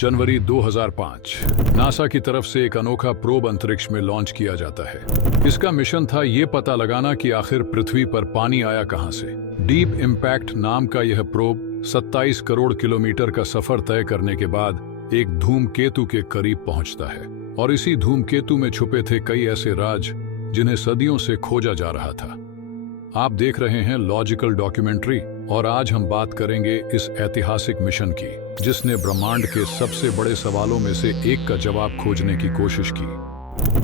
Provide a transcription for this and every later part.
जनवरी 2005 NASA की तरफ से एक अनोखा प्रोब अंतरिक्ष में लॉन्च किया जाता है। इसका मिशन था ये पता लगाना कि आखिर पृथ्वी पर पानी आया कहां से। डीप इम्पैक्ट नाम का यह प्रोब 27 करोड़ किलोमीटर का सफर तय करने के बाद एक धूमकेतु के करीब पहुंचता है और इसी धूमकेतु में छुपे थे कई ऐसे राज जिन्हें सदियों से खोजा जा रहा था। आप देख रहे हैं लॉजिकल डॉक्यूमेंट्री और आज हम बात करेंगे इस ऐतिहासिक मिशन की जिसने ब्रह्मांड के सबसे बड़े सवालों में से एक का जवाब खोजने की कोशिश की।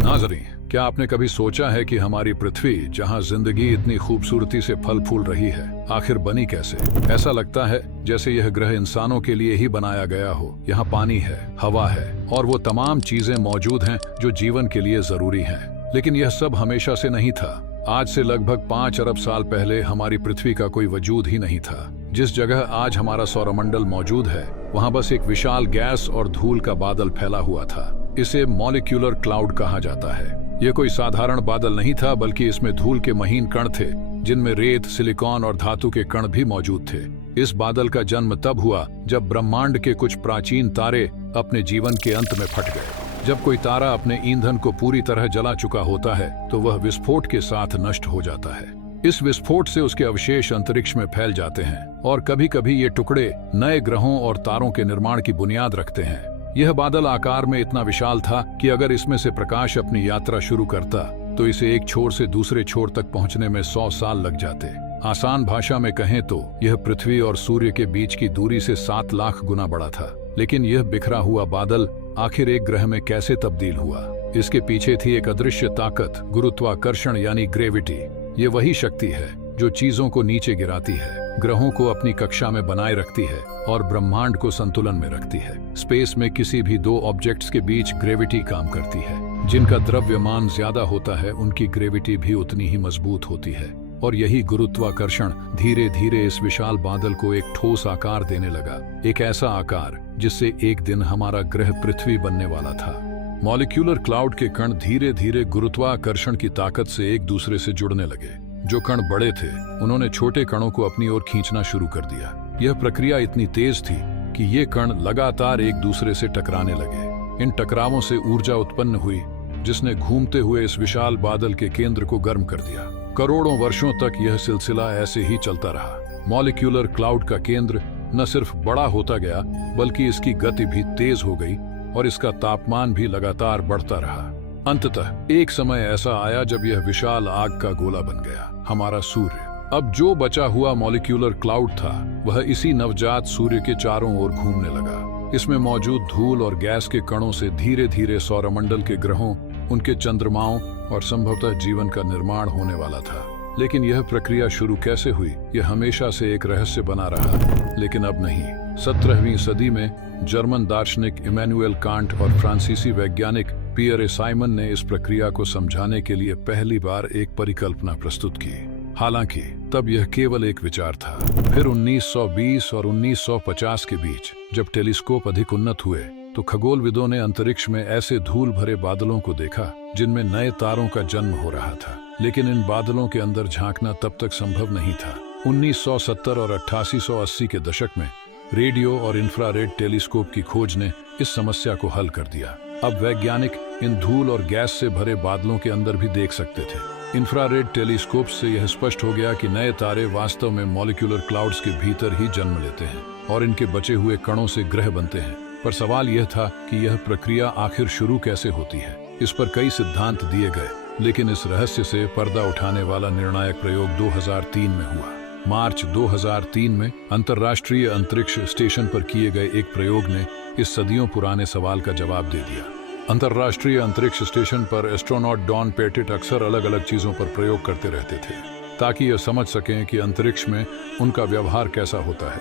नाज़रीन, क्या आपने कभी सोचा है कि हमारी पृथ्वी, जहां जिंदगी इतनी खूबसूरती से फल फूल रही है, आखिर बनी कैसे? ऐसा लगता है जैसे यह ग्रह इंसानों के लिए ही बनाया गया हो। यहाँ पानी है, हवा है और वो तमाम चीजें मौजूद हैं जो जीवन के लिए जरूरी हैं। लेकिन यह सब हमेशा से नहीं था। आज से लगभग 5 अरब साल पहले हमारी पृथ्वी का कोई वजूद ही नहीं था। जिस जगह आज हमारा सौरमंडल मौजूद है, वहां बस एक विशाल गैस और धूल का बादल फैला हुआ था। इसे मॉलिक्यूलर क्लाउड कहा जाता है। यह कोई साधारण बादल नहीं था, बल्कि इसमें धूल के महीन कण थे जिनमें रेत, सिलिकॉन और धातु के कण भी मौजूद थे। इस बादल का जन्म तब हुआ जब ब्रह्मांड के कुछ प्राचीन तारे अपने जीवन के अंत में फट गए। जब कोई तारा अपने ईंधन को पूरी तरह जला चुका होता है तो वह विस्फोट के साथ नष्ट हो जाता है। इस विस्फोट से उसके अवशेष अंतरिक्ष में फैल जाते हैं और कभी कभी ये टुकड़े नए ग्रहों और तारों के निर्माण की बुनियाद रखते हैं। यह बादल आकार में इतना विशाल था कि अगर इसमें से प्रकाश अपनी यात्रा शुरू करता तो इसे एक छोर से दूसरे छोर तक पहुंचने में 100 साल लग जाते। आसान भाषा में कहें तो यह पृथ्वी और सूर्य के बीच की दूरी से 7 लाख गुना बड़ा था। लेकिन यह बिखरा हुआ बादल आखिर एक ग्रह में कैसे तब्दील हुआ? इसके पीछे थी एक अदृश्य ताकत, गुरुत्वाकर्षण यानी ग्रेविटी। ये वही शक्ति है जो चीजों को नीचे गिराती है, ग्रहों को अपनी कक्षा में बनाए रखती है और ब्रह्मांड को संतुलन में रखती है। स्पेस में किसी भी 2 ऑब्जेक्ट्स के बीच ग्रेविटी काम करती है। जिनका द्रव्यमान ज्यादा होता है उनकी ग्रेविटी भी उतनी ही मजबूत होती है और यही गुरुत्वाकर्षण धीरे धीरे इस विशाल बादल को एक ठोस आकार देने लगा। एक ऐसा आकार जिससे एक दिन हमारा ग्रह पृथ्वी बनने वाला था। मॉलिक्यूलर क्लाउड के कण धीरे धीरे गुरुत्वाकर्षण की ताकत से एक दूसरे से जुड़ने लगे। जो कण बड़े थे उन्होंने छोटे कणों को अपनी ओर खींचना शुरू कर दिया। यह प्रक्रिया इतनी तेज थी कि ये कण लगातार एक दूसरे से टकराने लगे। इन टकरावों से ऊर्जा उत्पन्न हुई जिसने घूमते हुए इस विशाल बादल के केंद्र को गर्म कर दिया। करोड़ों वर्षों तक यह सिलसिला ऐसे ही चलता रहा। मॉलिक्यूलर क्लाउड का केंद्र न सिर्फ बड़ा होता गया बल्कि इसकी गति भी तेज हो गई और इसका तापमान भी लगातार बढ़ता रहा। अंततः एक समय ऐसा आया जब यह विशाल आग का गोला बन गया, हमारा सूर्य। अब जो बचा हुआ मॉलिक्यूलर क्लाउड था वह इसी नवजात सूर्य के चारों ओर घूमने लगा। इसमें मौजूद धूल और गैस के कणों से धीरे धीरे सौरमंडल के ग्रहों, उनके चंद्रमाओं और संभवतः जीवन का निर्माण होने वाला था। लेकिन यह प्रक्रिया शुरू कैसे हुई, यह हमेशा से एक रहस्य बना रहा। लेकिन अब नहीं। 17वीं सदी में जर्मन दार्शनिक इमैनुएल कांट और फ्रांसीसी वैज्ञानिक पियरे साइमन ने इस प्रक्रिया को समझाने के लिए पहली बार एक परिकल्पना प्रस्तुत की। हालांकि तब यह केवल एक विचार था। फिर 1920 और 1950 के बीच जब टेलीस्कोप अधिक उन्नत हुए तो खगोलविदों ने अंतरिक्ष में ऐसे धूल भरे बादलों को देखा जिनमें नए तारों का जन्म हो रहा था। लेकिन इन बादलों के अंदर झांकना तब तक संभव नहीं था। 1970 और 1880 के दशक में रेडियो और इंफ्रारेड टेलीस्कोप की खोज ने इस समस्या को हल कर दिया। अब वैज्ञानिक इन धूल और गैस से भरे बादलों के अंदर भी देख सकते थे। इंफ्रारेड टेलीस्कोप से यह स्पष्ट हो गया कि नए तारे वास्तव में मॉलिक्यूलर क्लाउड्स के भीतर ही जन्म लेते हैं और इनके बचे हुए कणों से ग्रह बनते हैं। पर सवाल यह था कि यह प्रक्रिया आखिर शुरू कैसे होती है। इस पर कई सिद्धांत दिए गए, लेकिन इस रहस्य से पर्दा उठाने वाला निर्णायक प्रयोग 2003 में हुआ। मार्च 2003 में अंतर्राष्ट्रीय अंतरिक्ष स्टेशन पर किए गए एक प्रयोग ने इस सदियों पुराने सवाल का जवाब दे दिया। अंतर्राष्ट्रीय अंतरिक्ष स्टेशन पर एस्ट्रोनॉट डॉन पेटिट अक्सर अलग अलग चीजों पर प्रयोग करते रहते थे ताकि यह समझ सकें कि अंतरिक्ष में उनका व्यवहार कैसा होता है।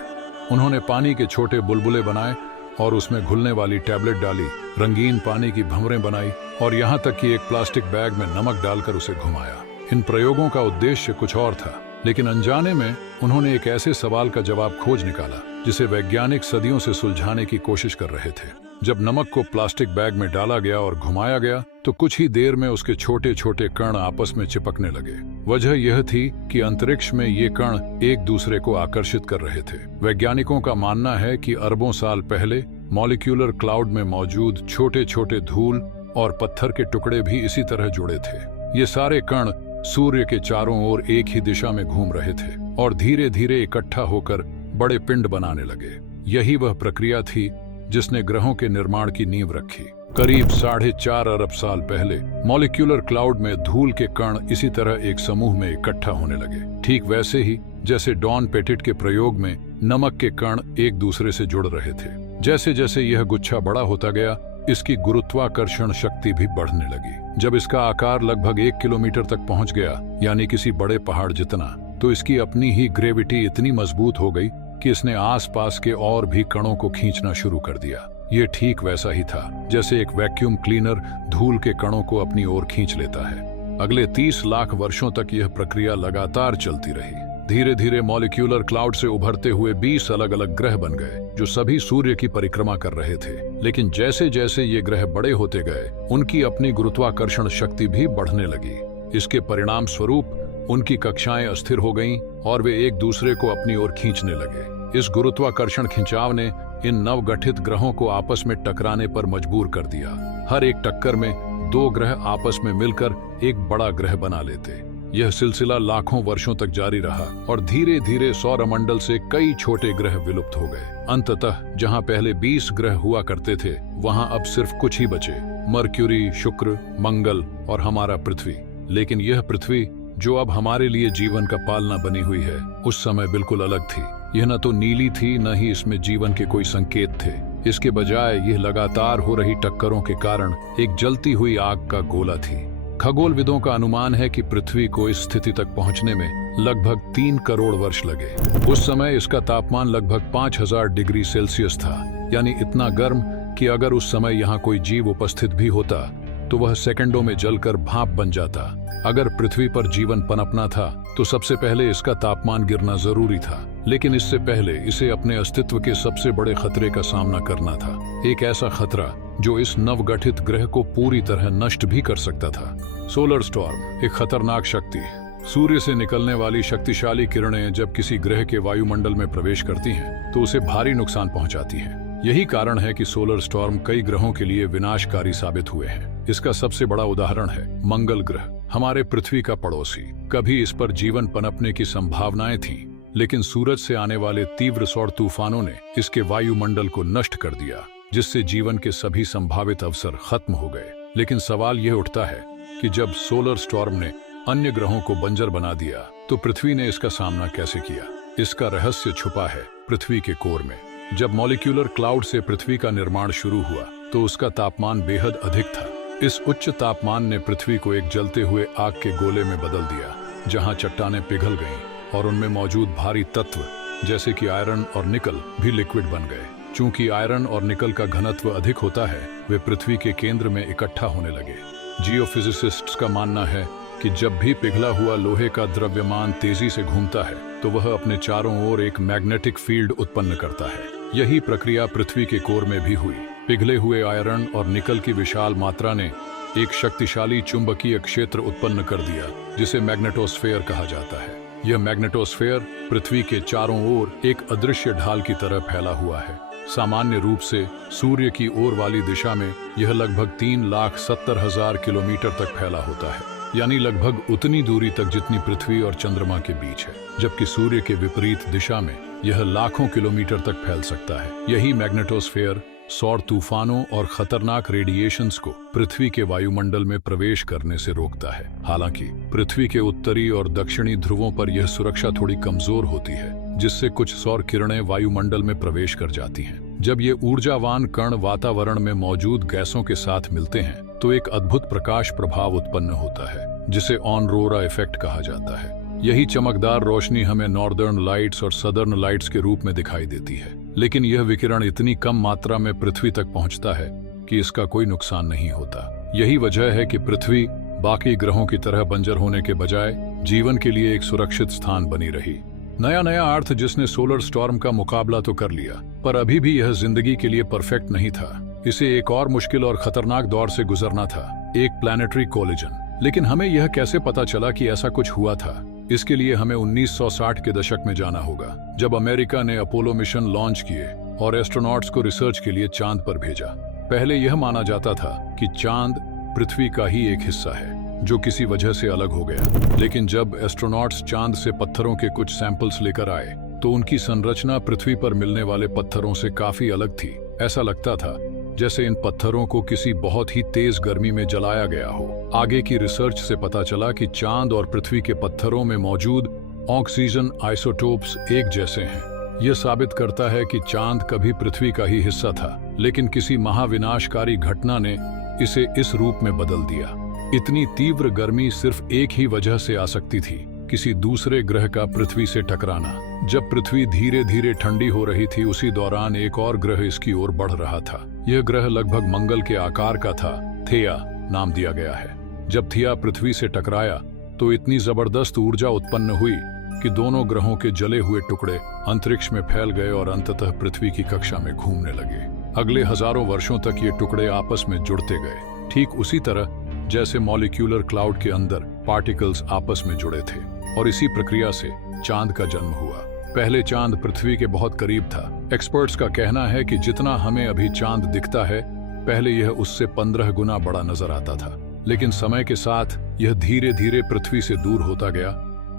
उन्होंने पानी के छोटे बुलबुले बनाए और उसमें घुलने वाली टैबलेट डाली, रंगीन पानी की भंवरें बनाई और यहाँ तक कि एक प्लास्टिक बैग में नमक डालकर उसे घुमाया। इन प्रयोगों का उद्देश्य कुछ और था, लेकिन अनजाने में उन्होंने एक ऐसे सवाल का जवाब खोज निकाला जिसे वैज्ञानिक सदियों से सुलझाने की कोशिश कर रहे थे। जब नमक को प्लास्टिक बैग में डाला गया और घुमाया गया तो कुछ ही देर में उसके छोटे छोटे कण आपस में चिपकने लगे। वजह यह थी कि अंतरिक्ष में ये कण एक दूसरे को आकर्षित कर रहे थे। वैज्ञानिकों का मानना है कि अरबों साल पहले मॉलिक्यूलर क्लाउड में मौजूद छोटे छोटे धूल और पत्थर के टुकड़े भी इसी तरह जुड़े थे। ये सारे कण सूर्य के चारों ओर एक ही दिशा में घूम रहे थे और धीरे धीरे इकट्ठा होकर बड़े पिंड बनाने लगे। यही वह प्रक्रिया थी जिसने ग्रहों के निर्माण की नींव रखी। करीब 4.5 अरब साल पहले मॉलिक्यूलर क्लाउड में धूल के कण इसी तरह एक समूह में इकट्ठा होने लगे, ठीक वैसे ही जैसे डॉन पेटिट के प्रयोग में नमक के कण एक दूसरे से जुड़ रहे थे। जैसे जैसे यह गुच्छा बड़ा होता गया, इसकी गुरुत्वाकर्षण शक्ति भी बढ़ने लगी। जब इसका आकार लगभग 1 किलोमीटर तक पहुंच गया, यानी किसी बड़े पहाड़ जितना, तो इसकी अपनी ही ग्रेविटी इतनी मजबूत हो गई कि इसने आसपास के और भी कणों को खींचना शुरू कर दिया। ये ठीक वैसा ही था जैसे एक वैक्यूम क्लीनर धूल के कणों को अपनी ओर खींच लेता है। अगले 30 लाख वर्षों तक यह प्रक्रिया लगातार चलती रही। धीरे धीरे मॉलिक्यूलर क्लाउड से उभरते हुए 20 अलग अलग ग्रह बन गए, जो सभी सूर्य की परिक्रमा कर रहे थे। लेकिन जैसे जैसे ये ग्रह बड़े होते गए, उनकी अपनी गुरुत्वाकर्षण शक्ति भी बढ़ने लगी। इसके परिणाम स्वरूप उनकी कक्षाएं अस्थिर हो गईं और वे एक दूसरे को अपनी ओर खींचने लगे। इस गुरुत्वाकर्षण खिंचाव ने इन नवगठित ग्रहों को आपस में टकराने पर मजबूर कर दिया। हर एक टक्कर में 2 ग्रह आपस में मिलकर एक बड़ा ग्रह बना लेते। यह सिलसिला लाखों वर्षों तक जारी रहा और धीरे धीरे सौरमंडल से कई छोटे ग्रह विलुप्त हो गए। अंततः जहां पहले 20 ग्रह हुआ करते थे, वहां अब सिर्फ कुछ ही बचे, मरक्यूरी, शुक्र, मंगल और हमारा पृथ्वी। लेकिन यह पृथ्वी जो अब हमारे लिए जीवन का पालना बनी हुई है, उस समय बिल्कुल अलग थी। यह न तो नीली थी, न ही इसमें जीवन के कोई संकेत थे। इसके बजाय यह लगातार हो रही टक्करों के कारण एक जलती हुई आग का गोला थी। खगोलविदों का अनुमान है कि पृथ्वी को इस स्थिति तक पहुंचने में लगभग 3 करोड़ वर्ष लगे। उस समय इसका तापमान लगभग 5000 डिग्री सेल्सियस था, यानी इतना गर्म कि अगर उस समय यहाँ कोई जीव उपस्थित भी होता तो वह सेकंडों में जलकर भाप बन जाता। अगर पृथ्वी पर जीवन पनपना था तो सबसे पहले इसका तापमान गिरना जरूरी था, लेकिन इससे पहले इसे अपने अस्तित्व के सबसे बड़े खतरे का सामना करना था। एक ऐसा खतरा जो इस नवगठित ग्रह को पूरी तरह नष्ट भी कर सकता था। सोलर स्टॉर्म एक खतरनाक शक्ति। सूर्य से निकलने वाली शक्तिशाली किरणें जब किसी ग्रह के वायुमंडल में प्रवेश करती हैं तो उसे भारी नुकसान पहुंचाती हैं। यही कारण है कि सोलर स्टॉर्म कई ग्रहों के लिए विनाशकारी साबित हुए हैं। इसका सबसे बड़ा उदाहरण है मंगल ग्रह, हमारे पृथ्वी का पड़ोसी। कभी इस पर जीवन पनपने की संभावनाएं थीं, लेकिन सूरज से आने वाले तीव्र सौर तूफानों ने इसके वायुमंडल को नष्ट कर दिया, जिससे जीवन के सभी संभावित अवसर खत्म हो गए। लेकिन सवाल यह उठता है कि जब सोलर स्टॉर्म ने अन्य ग्रहों को बंजर बना दिया, तो पृथ्वी ने इसका सामना कैसे किया? इसका रहस्य छुपा है पृथ्वी के कोर में। जब मॉलिक्यूलर क्लाउड से पृथ्वी का निर्माण शुरू हुआ, तो उसका तापमान बेहद अधिक था। इस उच्च तापमान ने पृथ्वी को एक जलते हुए आग के गोले में बदल दिया, जहां चट्टानें पिघल गईं और उनमें मौजूद भारी तत्व जैसे कि आयरन और निकल भी लिक्विड बन गए। चूंकि आयरन और निकल का घनत्व अधिक होता है, वे पृथ्वी के केंद्र में इकट्ठा होने लगे। जियोफिजिसिस्ट्स का मानना है कि जब भी पिघला हुआ लोहे का द्रव्यमान तेजी से घूमता है, तो वह अपने चारों ओर एक मैग्नेटिक फील्ड उत्पन्न करता है। यही प्रक्रिया पृथ्वी के कोर में भी हुई। पिघले हुए आयरन और निकल की विशाल मात्रा ने एक शक्तिशाली चुंबकीय क्षेत्र उत्पन्न कर दिया, जिसे मैग्नेटोस्फेयर कहा जाता है। यह मैग्नेटोस्फेयर पृथ्वी के चारों ओर एक अदृश्य ढाल की तरह फैला हुआ है। सामान्य रूप से सूर्य की ओर वाली दिशा में यह लगभग 3,70,000 किलोमीटर तक फैला होता है, यानी लगभग उतनी दूरी तक जितनी पृथ्वी और चंद्रमा के बीच है। जबकि सूर्य के विपरीत दिशा में यह लाखों किलोमीटर तक फैल सकता है। यही मैग्नेटोस्फेयर सौर तूफानों और खतरनाक रेडिएशंस को पृथ्वी के वायुमंडल में प्रवेश करने से रोकता है। हालांकि पृथ्वी के उत्तरी और दक्षिणी ध्रुवों पर यह सुरक्षा थोड़ी कमजोर होती है, जिससे कुछ सौर किरणें वायुमंडल में प्रवेश कर जाती हैं। जब ये ऊर्जावान कण वातावरण में मौजूद गैसों के साथ मिलते हैं, तो एक अद्भुत प्रकाश प्रभाव उत्पन्न होता है, जिसे ऑनरोरा इफेक्ट कहा जाता है। यही चमकदार रोशनी हमें नॉर्दर्न लाइट्स और सदर्न लाइट्स के रूप में दिखाई देती है। लेकिन यह विकिरण इतनी कम मात्रा में पृथ्वी तक पहुंचता है कि इसका कोई नुकसान नहीं होता। यही वजह है कि पृथ्वी बाकी ग्रहों की तरह बंजर होने के बजाय जीवन के लिए एक सुरक्षित स्थान बनी रही। नया अर्थ जिसने सोलर स्टॉर्म का मुकाबला तो कर लिया, पर अभी भी यह जिंदगी के लिए परफेक्ट नहीं था। इसे एक और मुश्किल और खतरनाक दौर से गुजरना था, एक प्लैनेटरी कोलिजन। लेकिन हमें यह कैसे पता चला कि ऐसा कुछ हुआ था? इसके लिए हमें 1960 के दशक में जाना होगा, जब अमेरिका ने अपोलो मिशन लॉन्च किए। और एस्ट्रोनॉट्स को रिसर्च के लिए चांद पर भेजा। पहले यह माना जाता था कि चांद पृथ्वी का ही एक हिस्सा है जो किसी वजह से अलग हो गया, लेकिन जब एस्ट्रोनॉट्स चांद से पत्थरों के कुछ सैंपल्स लेकर आए तो उनकी संरचना पृथ्वी पर मिलने वाले पत्थरों से काफी अलग थी। ऐसा लगता था जैसे इन पत्थरों को किसी बहुत ही तेज गर्मी में जलाया गया हो। आगे की रिसर्च से पता चला कि चांद और पृथ्वी के पत्थरों में मौजूद ऑक्सीजन आइसोटोप्स एक जैसे हैं। यह साबित करता है कि चांद कभी पृथ्वी का ही हिस्सा था, लेकिन किसी महाविनाशकारी घटना ने इसे इस रूप में बदल दिया। इतनी तीव्र गर्मी सिर्फ एक ही वजह से आ सकती थी, किसी दूसरे ग्रह का पृथ्वी से टकराना। जब पृथ्वी धीरे धीरे ठंडी हो रही थी, उसी दौरान एक और ग्रह इसकी ओर बढ़ रहा था। यह ग्रह लगभग मंगल के आकार का था, थेया नाम दिया गया है। जब थिया पृथ्वी से टकराया तो इतनी जबरदस्त ऊर्जा उत्पन्न हुई कि दोनों ग्रहों के जले हुए टुकड़े अंतरिक्ष में फैल गए और अंततः पृथ्वी की कक्षा में घूमने लगे। अगले हजारों वर्षों तक ये टुकड़े आपस में जुड़ते गए, ठीक उसी तरह जैसे मॉलिक्यूलर क्लाउड के अंदर पार्टिकल्स आपस में जुड़े थे। और इसी प्रक्रिया से चांद का जन्म हुआ। पहले चांद पृथ्वी के बहुत करीब था। एक्सपर्ट्स का कहना है कि जितना हमें अभी चांद दिखता है, पहले यह उससे 15 गुना बड़ा नजर आता था। लेकिन समय के साथ यह धीरे धीरे पृथ्वी से दूर होता गया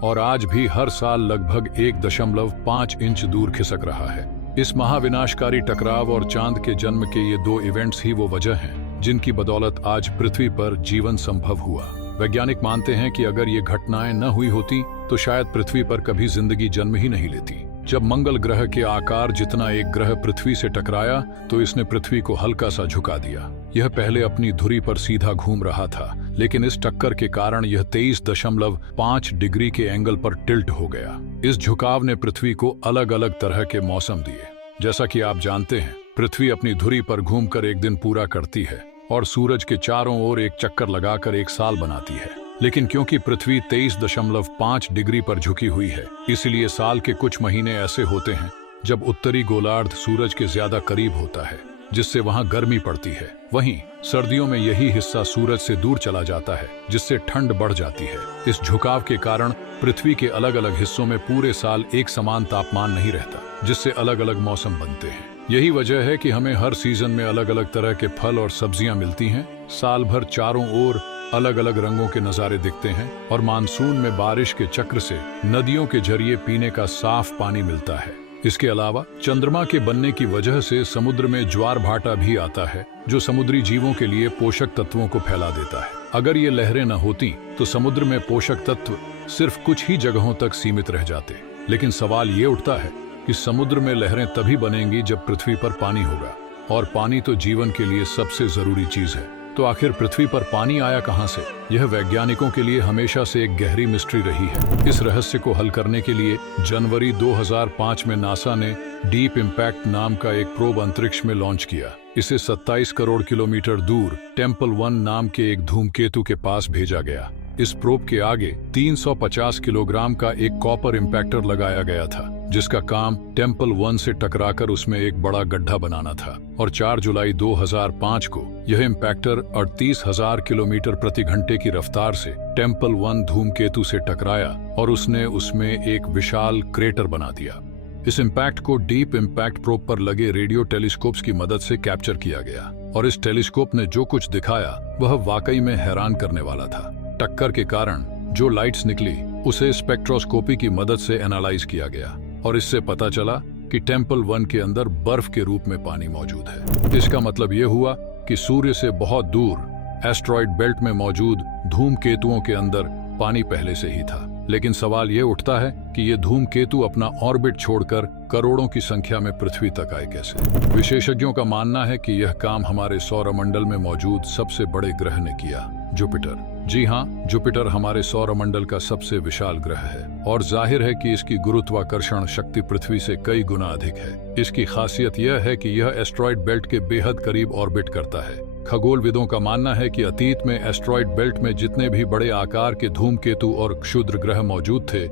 और आज भी हर साल लगभग 1.5 इंच दूर खिसक रहा है। इस महाविनाशकारी टकराव और चांद के जन्म के ये दो इवेंट्स ही वो वजह हैं जिनकी बदौलत आज पृथ्वी पर जीवन संभव हुआ। वैज्ञानिक मानते हैं कि अगर ये घटनाएं न हुई होती तो शायद पृथ्वी पर कभी जिंदगी जन्म ही नहीं लेती। जब मंगल ग्रह के आकार जितना एक ग्रह पृथ्वी से टकराया तो इसने पृथ्वी को हल्का सा झुका दिया। यह पहले अपनी धुरी पर सीधा घूम रहा था, लेकिन इस टक्कर के कारण यह 23.5 डिग्री के एंगल पर टिल्ट हो गया। इस झुकाव ने पृथ्वी को अलग अलग तरह के मौसम दिए। जैसा कि आप जानते हैं, पृथ्वी अपनी धुरी पर घूमकर एक दिन पूरा करती है और सूरज के चारों ओर एक चक्कर लगाकर एक साल बनाती है। लेकिन क्योंकि पृथ्वी 23.5 डिग्री पर झुकी हुई है, इसलिए साल के कुछ महीने ऐसे होते हैं जब उत्तरी गोलार्ध सूरज के ज्यादा करीब होता है, जिससे वहां गर्मी पड़ती है। वहीं सर्दियों में यही हिस्सा सूरज से दूर चला जाता है, जिससे ठंड बढ़ जाती है। इस झुकाव के कारण पृथ्वी के अलग अलग हिस्सों में पूरे साल एक समान तापमान नहीं रहता, जिससे अलग अलग मौसम बनते हैं। यही वजह है कि हमें हर सीजन में अलग अलग तरह के फल और सब्जियां मिलती हैं। साल भर चारों ओर अलग अलग रंगों के नज़ारे दिखते हैं और मानसून में बारिश के चक्र से नदियों के जरिए पीने का साफ पानी मिलता है। इसके अलावा चंद्रमा के बनने की वजह से समुद्र में ज्वार भाटा भी आता है, जो समुद्री जीवों के लिए पोषक तत्वों को फैला देता है। अगर ये लहरें न होती तो समुद्र में पोषक तत्व सिर्फ कुछ ही जगहों तक सीमित रह जाते। लेकिन सवाल ये उठता है कि समुद्र में लहरें तभी बनेंगी जब पृथ्वी पर पानी होगा, और पानी तो जीवन के लिए सबसे जरूरी चीज है। तो आखिर पृथ्वी पर पानी आया कहां से? यह वैज्ञानिकों के लिए हमेशा से एक गहरी मिस्ट्री रही है। इस रहस्य को हल करने के लिए जनवरी 2005 में नासा ने डीप इम्पैक्ट नाम का एक प्रोब अंतरिक्ष में लॉन्च किया। इसे 27 करोड़ किलोमीटर दूर टेम्पल 1 नाम के एक धूमकेतु के पास भेजा गया। इस प्रोब के आगे 350 किलोग्राम का एक कॉपर इम्पैक्टर लगाया गया था, जिसका काम टेम्पल 1 से टकराकर उसमें एक बड़ा गड्ढा बनाना था। और 4 जुलाई 2005 को यह इम्पैक्टर 38,000 किलोमीटर प्रति घंटे की रफ्तार से टेम्पल 1 धूमकेतु से टकराया और उसने उसमें एक विशाल क्रेटर बना दिया। इस इम्पैक्ट को डीप इम्पैक्ट प्रोब पर लगे रेडियो टेलीस्कोप्स की मदद से कैप्चर किया गया, और इस टेलीस्कोप ने जो कुछ दिखाया वह वाकई में हैरान करने वाला था। टक्कर के कारण जो लाइट्स निकली उसे स्पेक्ट्रोस्कोपी की मदद से एनालाइज किया गया और इससे पता चला कि टेम्पल 1 के अंदर बर्फ के रूप में पानी मौजूद है। इसका मतलब यह हुआ कि सूर्य से बहुत दूर एस्ट्रॉइड बेल्ट में मौजूद धूमकेतुओं के अंदर पानी पहले से ही था। लेकिन सवाल यह उठता है कि ये धूमकेतु अपना ऑर्बिट छोड़कर करोड़ों की संख्या में पृथ्वी तक आए कैसे? विशेषज्ञों का मानना है कि यह काम हमारे सौरमंडल में मौजूद सबसे बड़े ग्रह ने किया, जुपिटर। जी हाँ, जुपिटर हमारे सौरमंडल का सबसे विशाल ग्रह है और जाहिर है कि इसकी गुरुत्वाकर्षण शक्ति पृथ्वी से कई गुना अधिक है। इसकी खासियत यह है कि यह एस्ट्रॉइड बेल्ट के बेहद करीब ऑर्बिट करता है। खगोलविदों का मानना है कि अतीत में एस्ट्रॉइड बेल्ट में जितने भी बड़े आकार के धूमकेतु और क्षुद्र ग्रह मौजूद थे,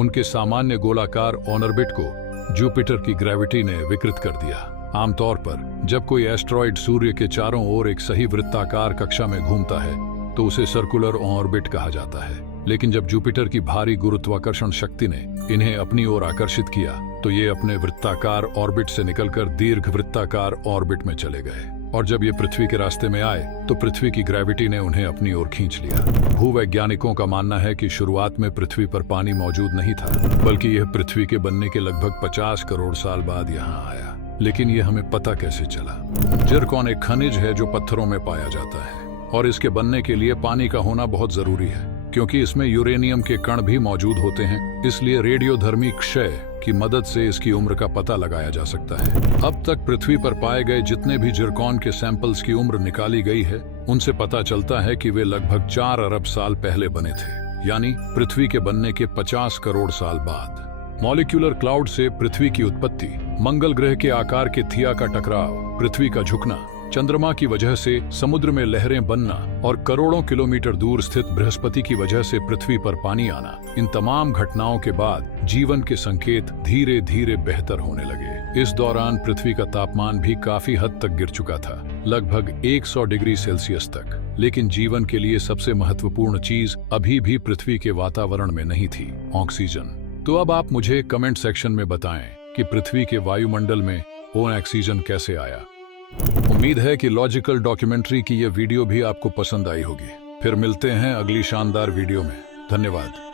उनके सामान्य गोलाकार ऑर्बिट को जुपिटर की ग्रेविटी ने विकृत कर दिया। आमतौर पर जब कोई एस्ट्रॉइड सूर्य के चारों ओर एक सही वृत्ताकार कक्षा में घूमता है तो उसे सर्कुलर ऑर्बिट कहा जाता है। लेकिन जब जुपिटर की भारी गुरुत्वाकर्षण शक्ति ने इन्हें अपनी ओर आकर्षित किया तो ये अपने वृत्ताकार ऑर्बिट से निकलकर दीर्घ वृत्ताकार ऑर्बिट में चले गए और जब ये पृथ्वी के रास्ते में आए तो पृथ्वी की ग्रेविटी ने उन्हें अपनी ओर खींच लिया। भूवैज्ञानिकों का मानना है कि शुरुआत में पृथ्वी पर पानी मौजूद नहीं था, बल्कि यह पृथ्वी के बनने के लगभग 50 करोड़ साल बाद यहाँ आया। लेकिन ये हमें पता कैसे चला? जिरकॉन एक खनिज है जो पत्थरों में पाया जाता है और इसके बनने के लिए पानी का होना बहुत जरूरी है, क्योंकि इसमें यूरेनियम के कण भी मौजूद होते हैं। इसलिए रेडियोधर्मी क्षय की मदद से इसकी उम्र का पता लगाया जा सकता है। अब तक पृथ्वी पर पाए गए जितने भी जिरकॉन के सैंपल्स की उम्र निकाली गई है, उनसे पता चलता है कि वे लगभग 4 अरब साल पहले बने थे, यानी पृथ्वी के बनने के 50 करोड़ साल बाद। मॉलिक्यूलर क्लाउड से पृथ्वी की उत्पत्ति, मंगल ग्रह के आकार के थिया का टकराव, पृथ्वी का झुकना, चंद्रमा की वजह से समुद्र में लहरें बनना और करोड़ों किलोमीटर दूर स्थित बृहस्पति की वजह से पृथ्वी पर पानी आना, इन तमाम घटनाओं के बाद जीवन के संकेत धीरे धीरे बेहतर होने लगे। इस दौरान पृथ्वी का तापमान भी काफी हद तक गिर चुका था, लगभग 100 डिग्री सेल्सियस तक। लेकिन जीवन के लिए सबसे महत्वपूर्ण चीज अभी भी पृथ्वी के वातावरण में नहीं थी, ऑक्सीजन। तो अब आप मुझे कमेंट सेक्शन में बताएं कि पृथ्वी के वायुमंडल में वो ऑक्सीजन कैसे आया। उम्मीद है कि लॉजिकल डॉक्यूमेंट्री की यह वीडियो भी आपको पसंद आई होगी। फिर मिलते हैं अगली शानदार वीडियो में। धन्यवाद।